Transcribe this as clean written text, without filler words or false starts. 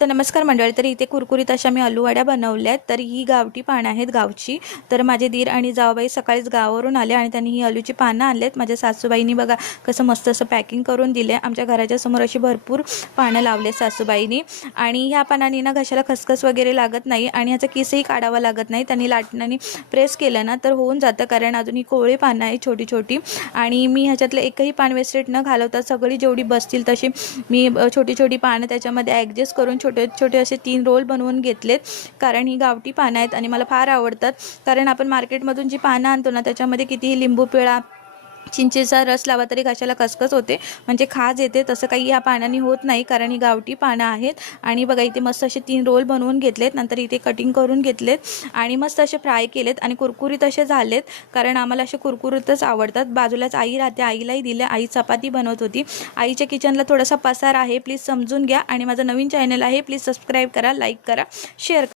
तर नमस्कार मंडळी, तर इथे कुरकुरीत अशा मी आलूवड्या बनवल्यात। तर ही गावठी पानं आहेत गावची। तर माझे दीर आणि जावबाई सकाळीच गावावरून आले आणि त्यांनी ही आलूची पानं आणलेत। माझ्या सासूबाईंनी बघा कसं मस्त असं पॅकिंग करून दिले। आमच्या घराच्या समोर अशी भरपूर पानं लावले सासूबाईंनी आणि ह्या पानांनी ना घशाला खसखस वगैरे लागत नाही आणि ह्याचा केसही काढावा लागत नाही। त्यांनी लाटण्याने प्रेस केलं ना तर होऊन जातं, कारण अजून ही कोवळी पानं आहे छोटी छोटी आणि मी ह्याच्यातलं एकही पान वेस्टेज न घालवता सगळी जेवढी बसतील तशी मी छोटी छोटी पानं त्याच्यामध्ये ॲडजस्ट करून छोटे छोटे असे 3 रोल बनवून घेतलेत। कारण ही गावठी पानं आहेत आणि मला फार आवडतात। कारण आपण मार्केटमधून जी पानं आणतो ना त्याच्यामध्ये कितीही लिंबू पिळा, चिंचेचा रस लावा तरी घशाला कसकस होते, म्हणजे खाज येते। तसं काही ह्या पानांनी होत नाही, कारण ही गावठी पानं आहेत। आणि बघा इथे मस्त असे 3 रोल बनवून घेतलेत, नंतर इथे कटिंग करून घेतलेत आणि मस्त असे फ्राय केलेत आणि कुरकुरीत असे झालेत, कारण आम्हाला असे कुरकुरीतच आवडतात। बाजूलाच आई राहते, आईलाही दिले। आई चपाती बनवत होती। आईच्या किचनला थोडासा पसार आहे, प्लीज समजून घ्या। आणि माझं नवीन चॅनल आहे, प्लीज सबस्क्राईब करा, लाईक करा, शेअर करा।